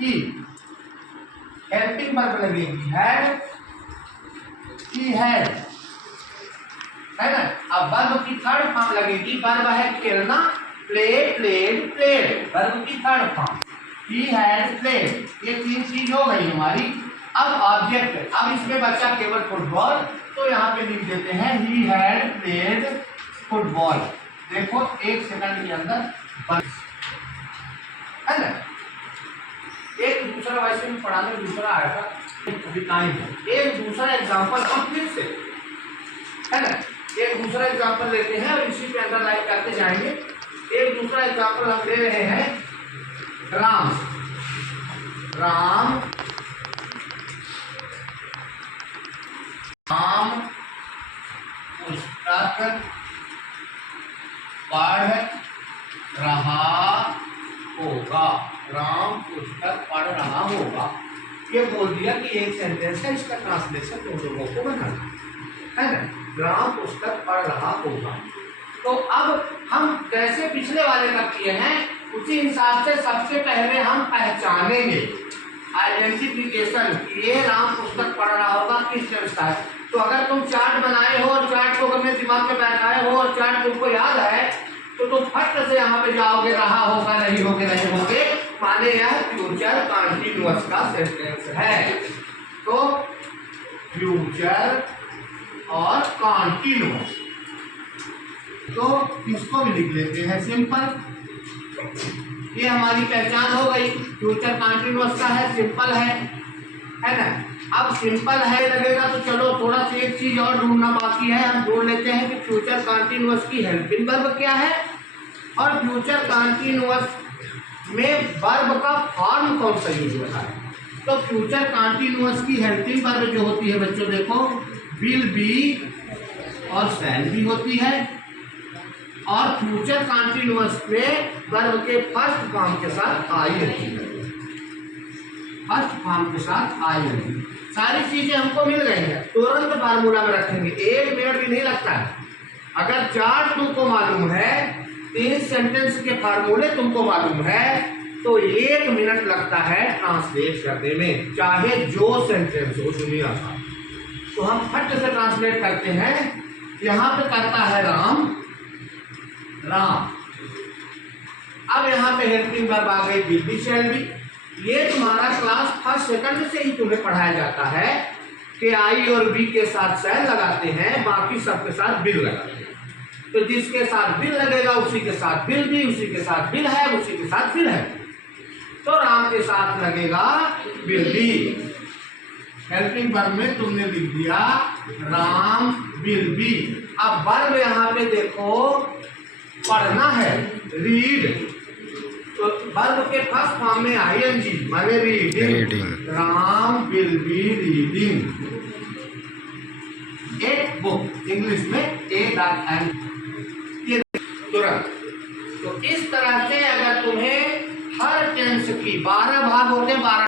ही, helping verb लगेगी had, he had, है ना। अब वर्ब की थर्ड फॉर्म लगेगी, वर्ब है खेलना, प्ले, प्लेड, प्लेड, वर्ब की third form he had played. ये तीन चीज हो गई हमारी। अब ऑब्जेक्ट, अब इसमें बचा केवल फुटबॉल, तो यहाँ पे लिख देते हैं ही हैड प्लेड फुटबॉल। देखो एक सेकंड के अंदर है ना। एक दूसरा वैसे में पढ़ाने दूसरा आया था, अभी टाइम है। एक दूसरा एग्जांपल हम फिर से, है ना, एक दूसरा एग्जांपल लेते हैं और इसी पे अंडरलाइन करते जाएंगे। एक दूसरा एग्जांपल हम ले रहे हैं, राम, राम, राम पुस्तक पढ़ रहा होगा, राम पुस्तक पढ़ रहा होगा। ये बोल दिया कि एक सेंटेंस है, इसका ट्रांसलेशन तुम लोगों को बनाना है ना। राम पुस्तक पढ़ रहा होगा। तो अब हम जैसे पिछले वाले का किए हैं उसी हिसाब से सबसे पहले हम पहचानेंगे, आइडेंटिफिकेशन, ये राम पुस्तक पढ़ रहा होगा किस टेंस का है। तो अगर तुम चार्ट बनाए हो और चार्ट को अपने दिमाग में बैठाए हो और चार्ट तुमको याद है, तो तुम फट से यहाँ पे जाओगे, रहा होगा, नहीं होगे, नहीं होगे, माने यह फ्यूचर कंटिन्यूअस का सेंटेंस है। तो फ्यूचर और कंटिन्यूअस, तो इसको भी लिख लेते हैं सिंपल। ये हमारी पहचान हो गई, फ्यूचर कंटिन्यूअस का है, सिंपल है ना। अब सिंपल है लगेगा तो चलो थोड़ा सा एक चीज और ढूंढना बाकी है, हम ढूंढ लेते हैं कि फ्यूचर कंटिन्यूअस की हेल्पिंग वर्ब क्या है और फ्यूचर कंटिन्यूअस में वर्ब का फॉर्म कौन सा यूज होता है। तो फ्यूचर कंटिन्यूअस की हेल्पिंग वर्ब जो होती है बच्चों, देखो विल बी और शैल भी होती है, और फ्यूचर कंटिन्यूअस में वर्ब के फर्स्ट फॉर्म के साथ आई रहती है, फर्स्ट फॉर्म के साथ आई रहती है। सारी चीजें हमको मिल गई हैं, तुरंत फार्मूला में रखेंगे, 1 मिनट भी नहीं लगता है। अगर चार्ट तुमको मालूम है, 3 सेंटेंस के फार्मूले तुमको मालूम है, तो 1 मिनट लगता है ट्रांसलेट करने में, चाहे जो सेंटेंस हो दुनिया का। तो हम फट से ट्रांसलेट करते हैं। यहाँ पे करता है राम, राम। अब यहाँ पे हेल्पिंग वर्ब आ गई विल बी, शैल बी। ये तुम्हारा क्लास फर्स्ट सेकंड से ही तुम्हें पढ़ाया जाता है कि आई और बी के साथ शैल लगाते हैं, बाकी सबके साथ विल लगाते हैं। तो जिसके साथ विल लगेगा उसी के साथ विल भी, उसी के साथ विल है, उसी के साथ विल है। तो राम के साथ लगेगा विल बी। हेल्पिंग वर्ब में तुमने लिख दिया राम विल बी। अब वर्ब यहाँ पे देखो पढ़ना है, रीड, तो वर्ब के फर्स्ट फॉर्म में आईएनजी माने reading, Ram will be reading a book, English में ए ये तुरंत। तो इस तरह से अगर तुम्हें हर टेंस की 12 भाग होते हैं, 12